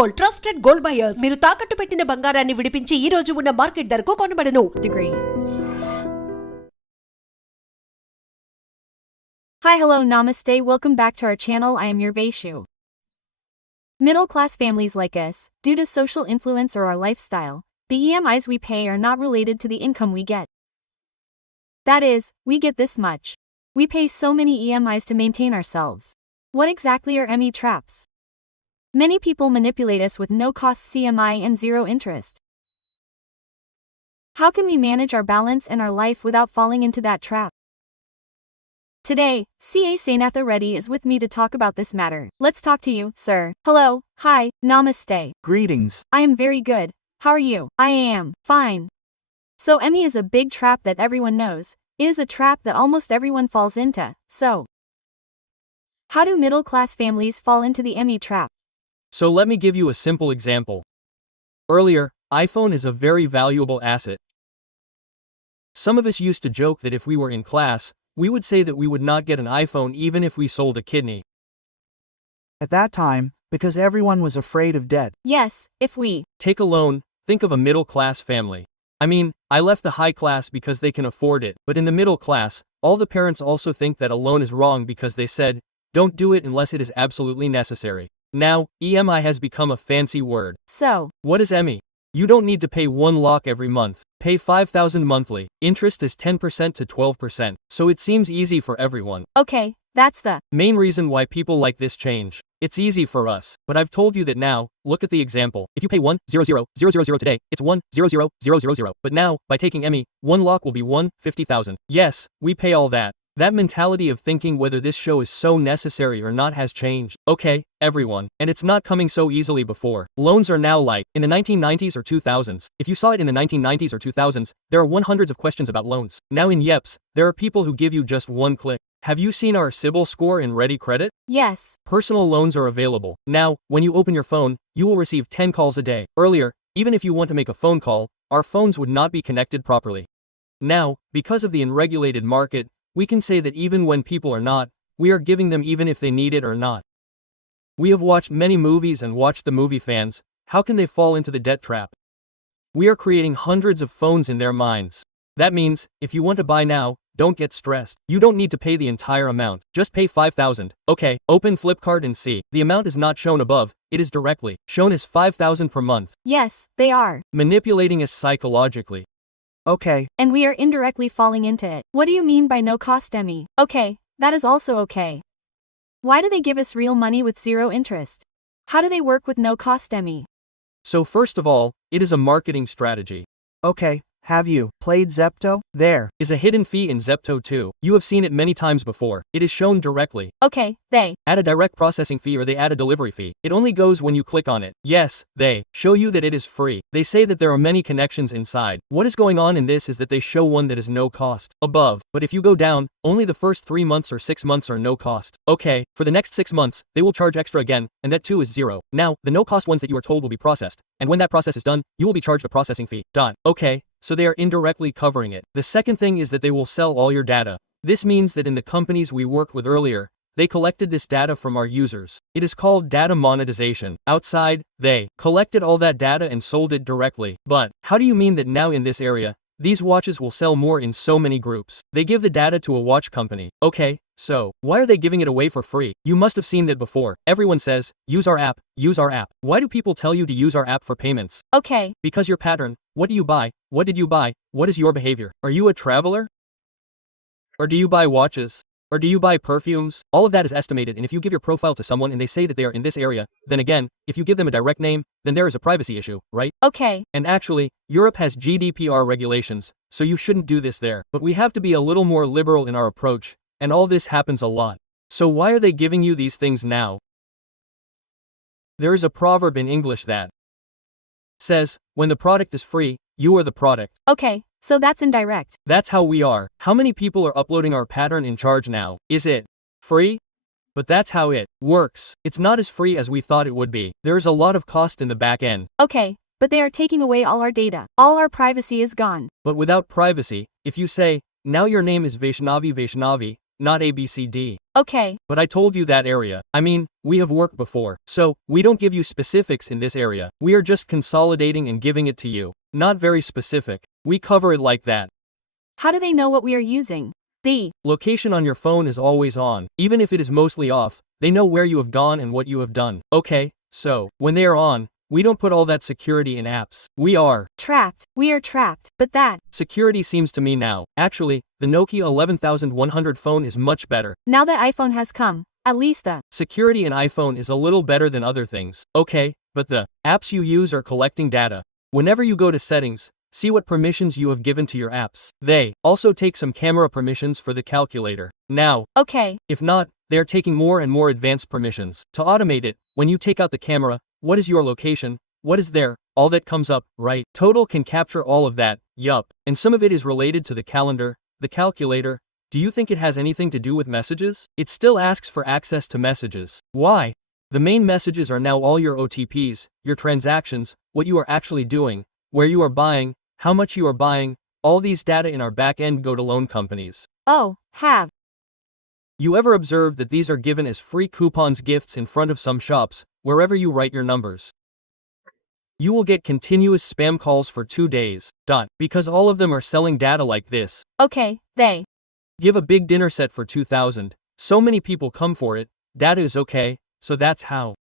Gold trusted gold buyers మీరు తాకట్టు పెట్టిన బంగారాన్ని విడిపించి ఈ రోజు ఉన్న మార్కెట్ ధరకు కొనబడను. Hi, hello, namaste, welcome back to our channel. I am your Vaishu. Middle class families like us, due to social influence or our lifestyle, the EMIs we pay are not related to the income we get. That is, we get this much. We pay so many EMIs to maintain ourselves. What exactly are EMI traps? Many people manipulate us with no-cost CMI and zero interest. How can we manage our balance and our life without falling into that trap? Today, CA Sainath is with me to talk about this matter. Let's talk to you, sir. Hello, hi, namaste. Greetings. I am very good. How are you? I am fine. So EMI is a big trap that everyone knows. It is a trap that almost everyone falls into. So, how do middle-class families fall into the EMI trap? So let me give you a simple example. Earlier, iPhone is a very valuable asset. Some of us used to joke that if we were in class, we would say that we would not get an iPhone even if we sold a kidney. At that time, because everyone was afraid of debt. Yes, if we Take a loan, think of a middle-class family. I mean, I left the high class because they can afford it, but in the middle class, all the parents also think that a loan is wrong because they said, don't do it unless it is absolutely necessary. Now, EMI has become a fancy word. So, What is EMI? You don't need to pay one lakh every month. Pay 5,000 monthly. Interest is 10% to 12%, so it seems easy for everyone. okay, that's the Main reason why people like this change. It's easy for us, but I've told you that now, look at the example. If you pay 1,000,000 today, it's 1,000,000. But now, by taking EMI, 1 lakh will be 150,000. Yes, we pay all that. That mentality of thinking whether this show is so necessary or not has changed. Okay, everyone. And it's not coming so easily before. Loans are now like, in the 1990s or 2000s. If you saw it in the 1990s or 2000s, there are hundreds of questions about loans. Now in YEPs, there are people who give you just one click. Have you seen our CIBIL score in Ready Credit? yes. Personal loans are available. Now, when you open your phone, you will receive 10 calls a day. Earlier, even if you want to make a phone call, our phones would not be connected properly. Now, because of the unregulated market, we can say that even when people are not, we are giving them even if they need it or not. We have watched many movies and watched the movie fans. How can they fall into the debt trap? We are creating hundreds of phones in their minds. That means, if you want to buy now, don't get stressed. You don't need to pay the entire amount. Just pay 5,000. Okay, open Flipkart and see. The amount is not shown above, it is directly shown as 5,000 per month. Yes, they are. Manipulating us psychologically. Okay, And we are indirectly falling into it. What do you mean by no cost EMI? Okay, that is also okay. Why do they give us real money with zero interest? How do they work with no cost EMI? So first of all, it is a marketing strategy. okay. Have you played Zepto? There. Is a hidden fee in Zepto too. You have seen it many times before. It is shown directly. Okay, they Add a direct processing fee or they add a delivery fee. It only goes when you click on it. Yes, they show you that it is free. They say that there are many connections inside. What is going on in this is that they show one that is no cost above. But if you go down, only the first 3 months or 6 months are no cost. Okay, for the next 6 months, they will charge extra again, and that too is zero. Now, the no cost ones that you are told will be processed. And when that process is done, you will be charged a processing fee. Okay. So they are indirectly covering it. The second thing is that they will sell all your data. This means that in the companies we worked with earlier, they collected this data from our users. It is called data monetization. Outside, they collected all that data and sold it directly. But, how do you mean that now in this area, these watches will sell more in so many groups? They give the data to a watch company. Okay, so, why are they giving it away for free? You must have seen that before. Everyone says, use our app, use our app. Why do people tell you to use our app for payments? okay. Because your pattern. What do you buy? What did you buy? What is your behavior? Are you a traveler? Or do you buy watches? Or do you buy perfumes? All of that is estimated, and if you give your profile to someone and they say that they are in this area, then again, if you give them a direct name, then there is a privacy issue, right? Okay, And actually, Europe has GDPR regulations, so you shouldn't do this there. But we have to be a little more liberal in our approach, and all this happens a lot. So why are they giving you these things now? There is a proverb in English that says, when the product is free, you are the product. okay, so that's indirect. That's how we are. How many people are uploading our pattern in charge now? Is it free? But that's how it works. It's not as free as we thought it would be. There is a lot of cost in the back end. Okay, but they are taking away all our data. All our privacy is gone. But without privacy, if you say, now your name is Vaishnavi, not ABCD. Okay, But I told you that area. I mean, we have worked before. So, we don't give you specifics in this area. We are just consolidating and giving it to you. Not very specific. We cover it like that. how do they know what we are using? The Location on your phone is always on. Even if it is mostly off, they know where you have gone and what you have done. Okay, so, when they are on, we don't put all that security in apps. We are. trapped. We are trapped. But that. Security seems to me now. Actually, the Nokia 11100 phone is much better. Now that iPhone has come, at least the Security in iPhone is a little better than other things. Okay, but the apps you use are collecting data. Whenever you go to settings, see what permissions you have given to your apps. They also take some camera permissions for the calculator. Now, okay. if not, they are taking more and more advanced permissions. To automate it, when you take out the camera, what is your location? What is there? All that comes up, right? Total can capture all of that, yup. And some of it is related to the calendar, the calculator. Do you think it has anything to do with messages? It still asks for access to messages. Why? The main messages are now all your OTPs, your transactions, what you are actually doing, where you are buying, how much you are buying. All these data in our back end go to loan companies. Oh, have. You ever observe that these are given as free coupons gifts in front of some shops, wherever you write your numbers? You will get continuous spam calls for 2 days. Because all of them are selling data like this. Okay, they. Give a big dinner set for 2,000. So many people come for it. Data is okay, so that's how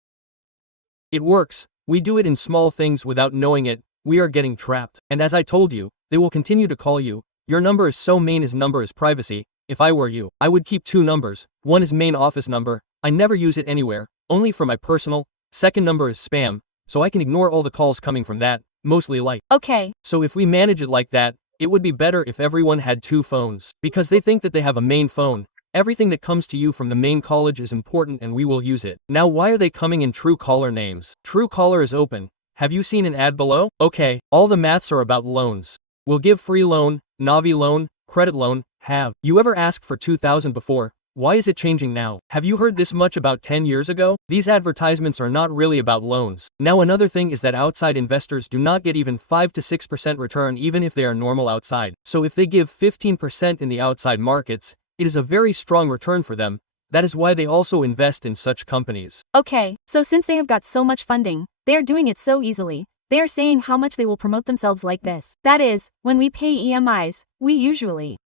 it works. We do it in small things without knowing it. We are getting trapped. And as I told you, they will continue to call you. Your number is so main, his number is privacy. If I were you, I would keep 2 numbers. One is main office number. I never use it anywhere, only for my personal. Second number is spam, so I can ignore all the calls coming from that, mostly light. Okay, So if we manage it like that, it would be better if everyone had 2 phones. Because they think that they have a main phone. Everything that comes to you from the main college is important and we will use it. Now why are they coming in Truecaller names? Truecaller is open. Have you seen an ad below? Okay, all the maths are about loans. We'll give free loan, Navi loan, credit loan, have. You ever asked for 2,000 before? Why is it changing now? Have you heard this much about 10 years ago? These advertisements are not really about loans. Now another thing is that outside investors do not get even 5 to 6% return even if they are normal outside. So if they give 15% in the outside markets, it is a very strong return for them. That is why they also invest in such companies. okay. So since they have got so much funding, they are doing it so easily. They are saying how much they will promote themselves like this. That is, when we pay EMIs, we usually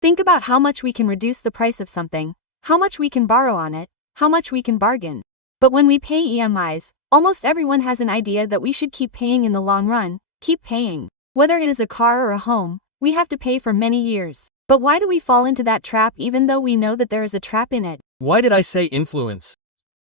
think about how much we can reduce the price of something, how much we can borrow on it, how much we can bargain. But when we pay EMIs, almost everyone has an idea that we should keep paying in the long run, keep paying. Whether it is a car or a home, we have to pay for many years. But why do we fall into that trap even though we know that there is a trap in it? Why did I say influence?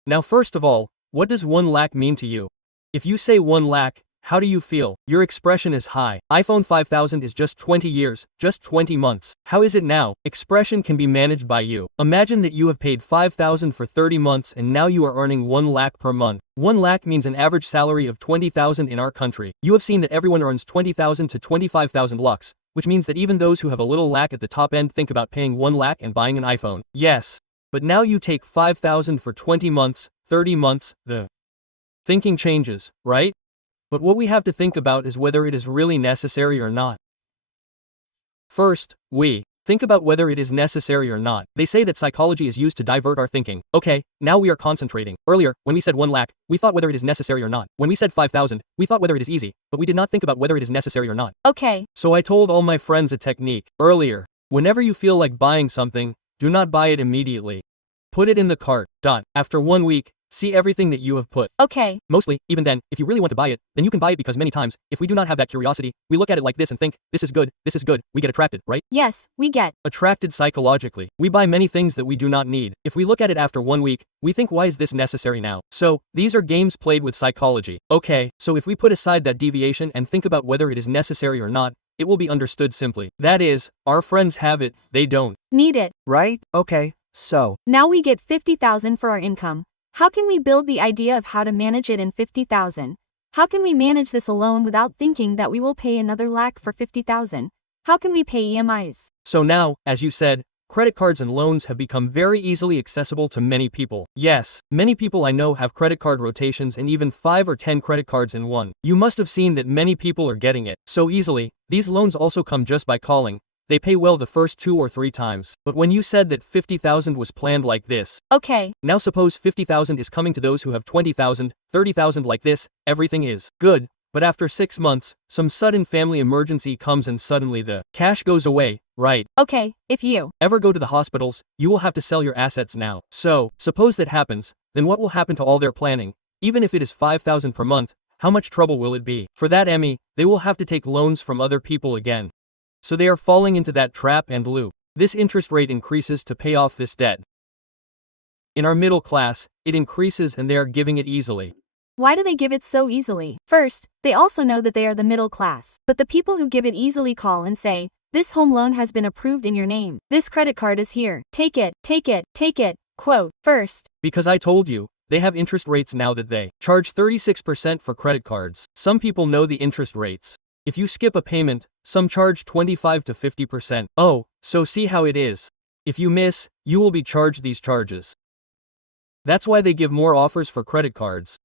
Now first of all, what does 1 lakh mean to you? If you say 1 lakh, how do you feel? Your expression is high. iPhone 5000 is just 20 years, just 20 months. How is it now? Expression can be managed by you. Imagine that you have paid 5,000 for 30 months and now you are earning 1 lakh per month. 1 lakh means an average salary of 20,000 in our country. You have seen that everyone earns 20,000 to 25,000 lux, which means that even those who have a little lakh at the top end think about paying 1 lakh and buying an iPhone. Yes. But now you take 5,000 for 20 months, 30 months, the thinking changes, right? But what we have to think about is whether it is really necessary or not. First, we think about whether it is necessary or not. They say that psychology is used to divert our thinking. Okay, now we are concentrating. Earlier, when we said 1 lakh, we thought whether it is necessary or not. When we said 5,000, we thought whether it is easy, but we did not think about whether it is necessary or not. Okay, So I told all my friends a technique. Earlier, whenever you feel like buying something, do not buy it immediately. Put it in the cart. After 1 week, see everything that you have put. okay, Mostly, even then, if you really want to buy it, then you can buy it because many times, if we do not have that curiosity, we look at it like this and think, this is good, we get attracted, right? yes, we get. Attracted psychologically. We buy many things that we do not need. If we look at it after 1 week, we think, why is this necessary now? So, these are games played with psychology. Okay, so if we put aside that deviation and think about whether it is necessary or not, it will be understood simply. That is, our friends have it, they don't. Need it. Right? Okay, so. Now we get 50,000 for our income. How can we build the idea of how to manage it in 50,000? How can we manage this alone without thinking that we will pay another lakh for 50,000? How can we pay EMIs? So now, as you said, credit cards and loans have become very easily accessible to many people. Yes, many people I know have credit card rotations and even 5 or 10 credit cards in one. You must have seen that many people are getting it so easily. These loans also come just by calling. they pay well the first 2 or 3 times. But when you said that 50,000 was planned like this, Okay. now suppose 50,000 is coming to those who have 20,000, 30,000 like this, everything is good. But after 6 months, some sudden family emergency comes and suddenly the cash goes away, right? Okay, if you Ever go to the hospitals, you will have to sell your assets now. So, suppose that happens, then what will happen to all their planning? Even if it is 5,000 per month, how much trouble will it be? For that EMI, they will have to take loans from other people again. So they are falling into that trap and loop. This interest rate increases to pay off this debt. In our middle class, it increases and they are giving it easily. Why do they give it so easily? First, they also know that they are the middle class. But the people who give it easily call and say, this home loan has been approved in your name. This credit card is here. Take it, take it, take it. Quote, first. Because I told you, they have interest rates now that they charge 36% for credit cards. Some people know the interest rates. If you skip a payment, some charge 25 to 50%. Oh, so see how it is. If you miss, you will be charged these charges. That's why they give more offers for credit cards.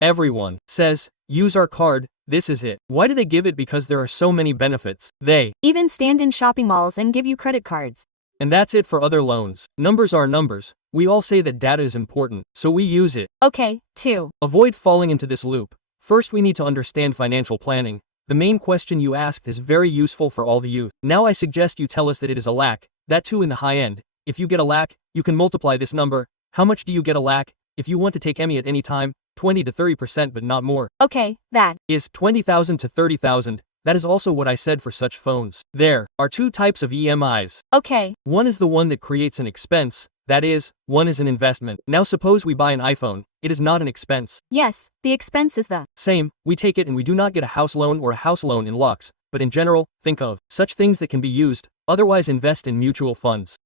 Everyone says, use our card, this is it. Why do they give it? Because there are so many benefits. They Even stand in shopping malls and give you credit cards. And that's it for other loans. Numbers are numbers. We all say that data is important, so we use it. Okay, 2. Avoid falling into this loop. First, we need to understand financial planning. The main question you asked is very useful for all the youth. Now I suggest you tell us that it is a lakh, that too in the high end. If you get a lakh, you can multiply this number. How much do you get a lakh? If you want to take EMI at any time, 20 to 30% but not more. Okay, that Is 20,000 to 30,000. That is also what I said for such phones. There are 2 types of EMIs. Okay. One is the one that creates an expense. That is, one is an investment. Now suppose we buy an iPhone. It is not an expense. Yes, the expense is the Same, we take it and we do not get a house loan or a house loan in lux. But in general, think of such things that can be used. Otherwise invest in mutual funds.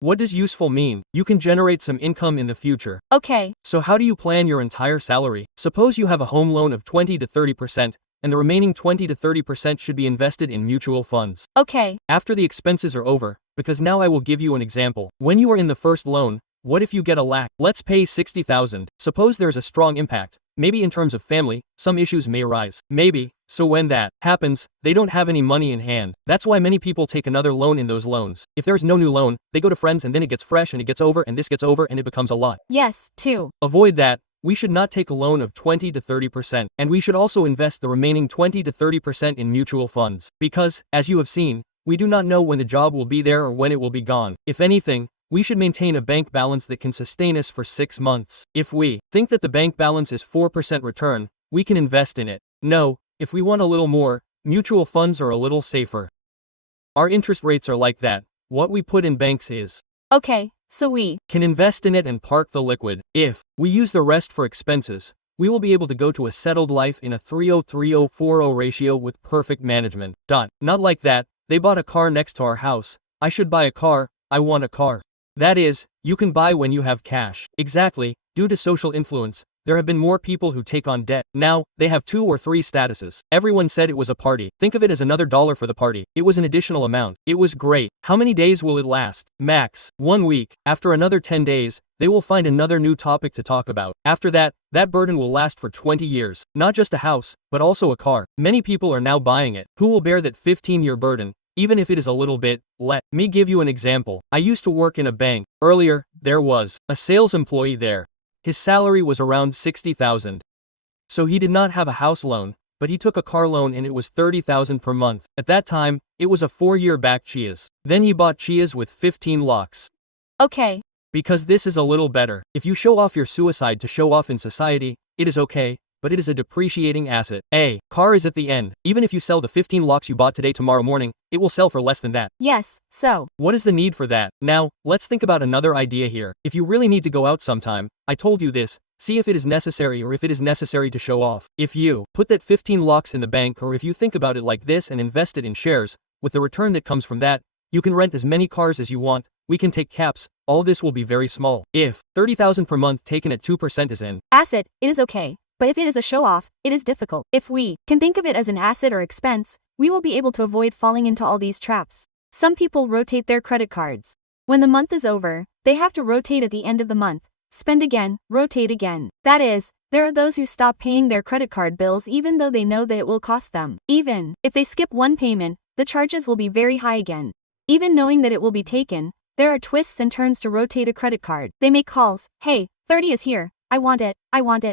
What does useful mean? You can generate some income in the future. Okay. So how do you plan your entire salary? Suppose you have a home loan of 20 to 30%, and the remaining 20 to 30% should be invested in mutual funds. Okay. After the expenses are over, because now I will give you an example. When you are in the first loan, what if you get a lakh? Let's pay 60,000. Suppose there's a strong impact. Maybe in terms of family, some issues may arise. Maybe. So when that happens, they don't have any money in hand. That's why many people take another loan in those loans. If there's no new loan, they go to friends and then it gets fresh and it gets over and this gets over and it becomes a lot. Yes, 2. Avoid that. We should not take a loan of 20 to 30%. And we should also invest the remaining 20 to 30% in mutual funds. Because, as you have seen, we do not know when the job will be there or when it will be gone. If anything, we should maintain a bank balance that can sustain us for 6 months. If we think that the bank balance is 4% return, we can invest in it. No, if we want a little more, mutual funds are a little safer. Our interest rates are like that. What we put in banks is Okay, so we can invest in it and park the liquid. If we use the rest for expenses, we will be able to go to a settled life in a 30-30-40 ratio with perfect management. Not like that. They bought a car next to our house. I should buy a car. I want a car. That is, you can buy when you have cash. Exactly. Due to social influence, there have been more people who take on debt. Now, they have 2 or 3 statuses. Everyone said it was a party. Think of it as another $1 for the party. It was an additional amount. It was great. How many days will it last? Max. 1 week. After another 10 days, they will find another new topic to talk about. After that, that burden will last for 20 years. Not just a house, but also a car. Many people are now buying it. Who will bear that 15-year burden? Even if it is a little bit. Let me give you an example. I used to work in a bank. Earlier, there was a sales employee there. His salary was around 60,000. So he did not have a house loan, but he took a car loan and it was 30,000 per month. At that time, it was a 4-year back Chias. Then he bought Chias with 15 lakhs. Okay. Because this is a little better. If you show off your suicide to show off in society, it is okay. But it is a depreciating asset. A car is at the end. Even if you sell the 15 lakhs you bought today tomorrow morning, it will sell for less than that. Yes, so What is the need for that? Now, let's think about another idea here. If you really need to go out sometime, I told you this, see if it is necessary or if it is necessary to show off. If you put that 15 lakhs in the bank or if you think about it like this and invest it in shares, with the return that comes from that, you can rent as many cars as you want, we can take caps, all this will be very small. If 30,000 per month taken at 2% is an asset, it is okay. But if it is a show-off, it is difficult. If we can think of it as an asset or expense, we will be able to avoid falling into all these traps. Some people rotate their credit cards. When the month is over, they have to rotate at the end of the month. spend again, rotate again. That is, there are those who stop paying their credit card bills even though they know that it will cost them. Even if they skip one payment, the charges will be very high again. Even knowing that it will be taken, there are twists and turns to rotate a credit card. They make calls, hey, 30 is here. I want it,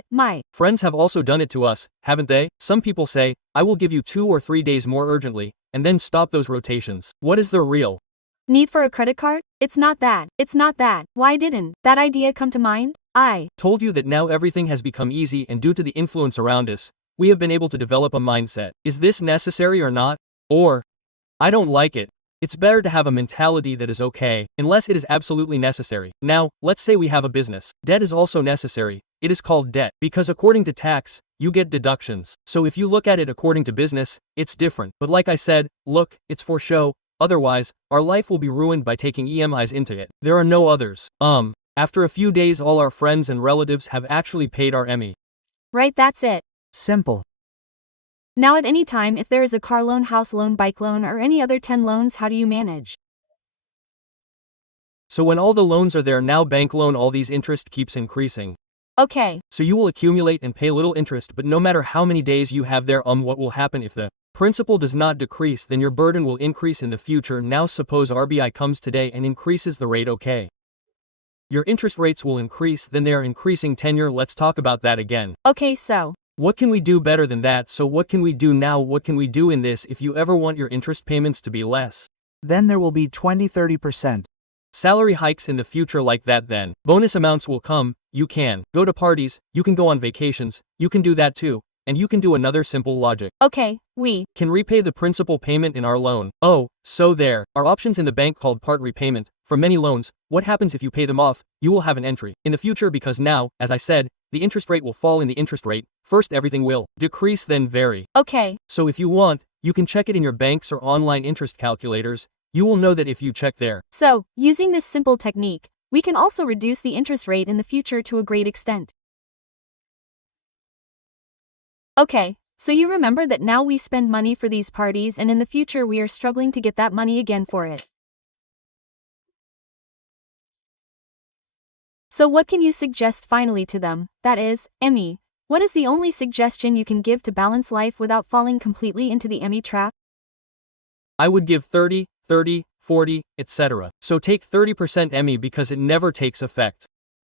my. Friends have also done it to us, haven't they? Some people say, I will give you 2 or 3 days more urgently, and then stop those rotations. What is the real need for a credit card? It's not that. Why didn't that idea come to mind? I told you that now everything has become easy, and due to the influence around us, we have been able to develop a mindset. Is this necessary or not? Or, I don't like it. It's better to have a mentality that is okay, unless it is absolutely necessary. Now, let's say we have a business. Debt is also necessary. It is called debt, because according to tax, you get deductions. So if you look at it according to business, it's different. But like I said, look, it's for show. Otherwise, our life will be ruined by taking EMIs into it. There are no others. After a few days all our friends and relatives have actually paid our EMI. Right, that's it. Simple. Now at any time if there is a car loan, house loan, bike loan or any other 10 loans, how do you manage? So when all the loans are there now, bank loan, all these interest keeps increasing. Okay. So you will accumulate and pay little interest, but no matter how many days you have there, what will happen if the principal does not decrease? Then your burden will increase in the future. Now suppose RBI comes today and increases the rate, okay? Your interest rates will increase, then they are increasing tenure. Let's talk about that again. Okay, so what can we do better than that? So what can we do now? What can we do in this if you ever want your interest payments to be less? Then there will be 20-30% salary hikes in the future like that. Then bonus amounts will come. You can go to parties, you can go on vacations, you can do that too. And you can do another simple logic. Okay, we can repay the principal payment in our loan. Oh, so there are options in the bank called part repayment. For many loans, what happens if you pay them off? You will have an entry in the future because now, as I said, the interest rate will fall in the interest rate. First everything will decrease, then vary. Okay. So if you want, you can check it in your banks or online interest calculators. You will know that if you check there. So, using this simple technique, we can also reduce the interest rate in the future to a great extent. Okay, so you remember that now we spend money for these parties and in the future we are struggling to get that money again for it. So what can you suggest finally to them? That is, EMI. What is the only suggestion you can give to balance life without falling completely into the EMI trap? I would give 30, 30, 40, etc. So take 30% EMI because it never takes effect.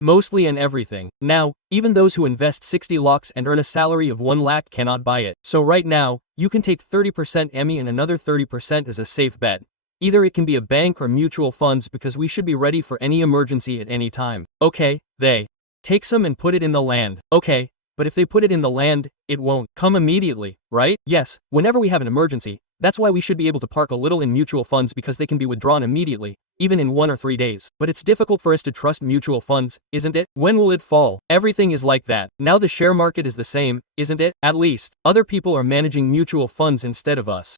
Mostly and everything. Now, even those who invest 60 lakhs and earn a salary of 1 lakh cannot buy it. So right now, you can take 30% EMI and another 30% as a safe bet. Either it can be a bank or mutual funds because we should be ready for any emergency at any time. Okay, they take some and put it in the land. Okay, but if they put it in the land, it won't come immediately, right? Yes, whenever we have an emergency, that's why we should be able to park a little in mutual funds because they can be withdrawn immediately, even in 1 or 3 days. But it's difficult for us to trust mutual funds, isn't it? When will it fall? Everything is like that. Now the share market is the same, isn't it? At least, other people are managing mutual funds instead of us.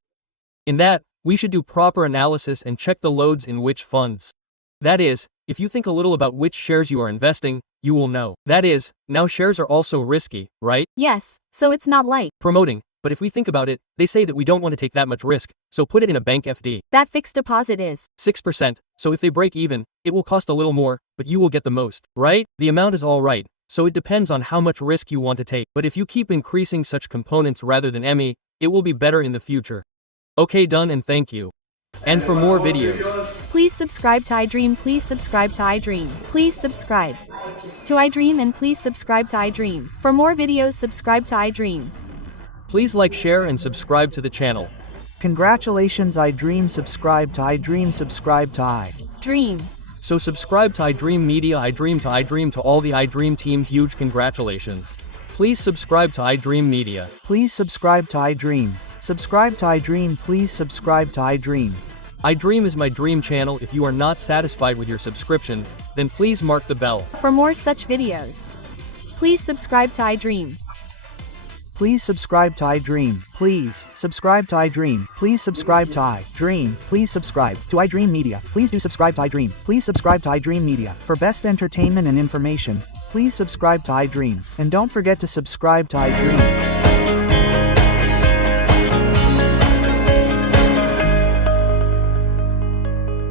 In that, we should do proper analysis and check the loads in which funds. That is, if you think a little about which shares you are investing, you will know. That is, now shares are also risky, right? Yes, so it's not like promoting. But if we think about it, they say that we don't want to take that much risk, so put it in a bank FD. That fixed deposit is 6%, so if they break even, it will cost a little more, but you will get the most, right? The amount is all right, so it depends on how much risk you want to take. But if you keep increasing such components rather than EMI, it will be better in the future. Okay, done, and thank you. And for more videos, please subscribe to iDream. Please subscribe to iDream. Please subscribe to iDream and please subscribe to iDream. For more videos, subscribe to iDream. Please like, share, and subscribe to the channel. Congratulations, iDream. Subscribe to iDream. Subscribe to iDream. So subscribe to iDream Media, iDream to all the iDream team. Huge congratulations. Please subscribe to iDream Media. Please subscribe to iDream. Subscribe to iDream. Please subscribe to iDream. iDream is my dream channel. If you are not satisfied with your subscription, then please mark the bell. For more such videos, please subscribe to iDream. Please subscribe to iDream. Please subscribe to iDream. Please subscribe to iDream. Please subscribe to iDream Media. Please do subscribe to iDream. Please subscribe to iDream Media. For best entertainment and information, please subscribe to iDream. And don't forget to subscribe to iDream.